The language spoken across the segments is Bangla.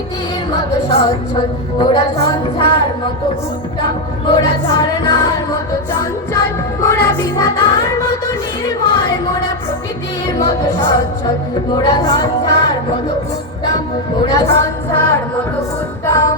প্রকৃতির মতো সচ্ছল, মোরা সন্ধ্যার মতো উত্তম, মোরা ঝর্ণার মতো চঞ্চল, মোরা বিধাতার মতো নির্ভয়, মোরা প্রকৃতির মতো সচ্ছল, মোরা সন্ধ্যার মতো উত্তম, মোরা সন্ধ্যার মতো উত্তম।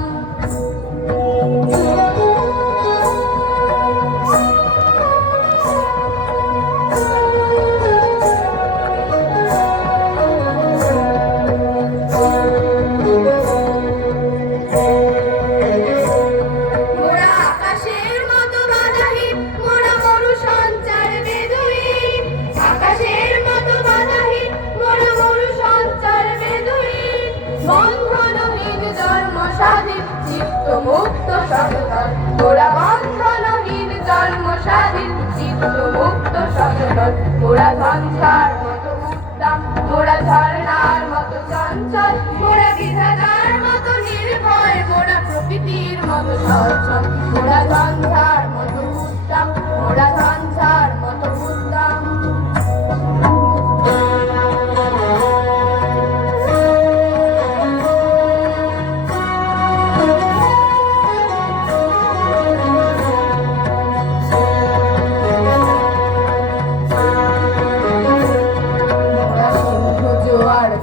বন্ধনহীন জন্ম স্বাধীন চিত্ত মুক্ত সচেতন, মোরা বন্ধনহীন জন্ম স্বাধীন চিত্ত মুক্ত সচেতন, মোরা ঝঞ্ঝার মতো উত্তম, মোরা ঝর্ণার মতো চঞ্চল, মোরা বিধাতার মতো নির্ভয়, মোরা প্রকৃতির মতো সচ্ছল, মোরা ঝঞ্ঝার মতো উত্তম, মোরা ঝঞ্ঝার মতো উত্তম।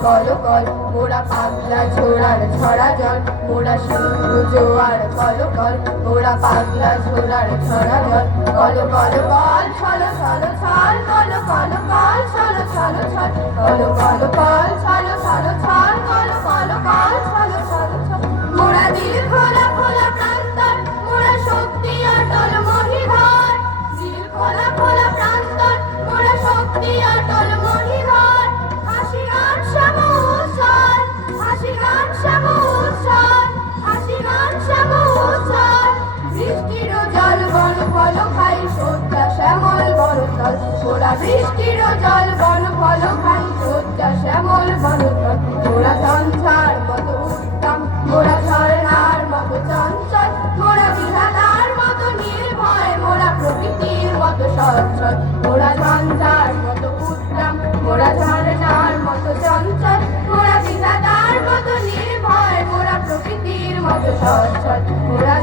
কলকল মোরা পাগলা ঝোড়ার ছড়া জল, মোরা সিন্ধু জোয়ার কলকল, মোরা পাগলা ঝোড়ার ছড়া জল, কল কল কল ছল ছল ছল, কল কল কল ছল ছল ছল, কল কল কল ছল ছল ছল, কল কল কল ছল ছল ছল। মোরা দিল খোলা খোলা প্রান্তর, মোরা শক্তি অটল মহিধর, দিল খোলা খোলা প্রান্তর, মোরা শক্তি অটল মহিধর, হাসি গান শ্যাম উচ্ছল, হাসি গান শ্যাম উচ্ছল, হাসি গান শ্যাম উচ্ছল। বৃষ্টির জল বন ফল খাই সজ্জা শ্যামল বনতল, মোরা বৃষ্টির জল বন ফল খাই সজ্জা শ্যামল বনতল, মোরা ঝঞ্ঝার মতো উত্তম, মোরা ঝর্ণার মতো চঞ্চল, মোরা বিধাতার মতো নির্ভয়, মোরা প্রকৃতির মতো সচ্ছল, মোরা ঝঞ্ঝার মতো উত্তম, মোরা ঝর্ণার মতো চঞ্চল, মোরা বিধাতার মতো নির্ভয়, মোরা প্রকৃতির মতো সচ্ছল, মোরা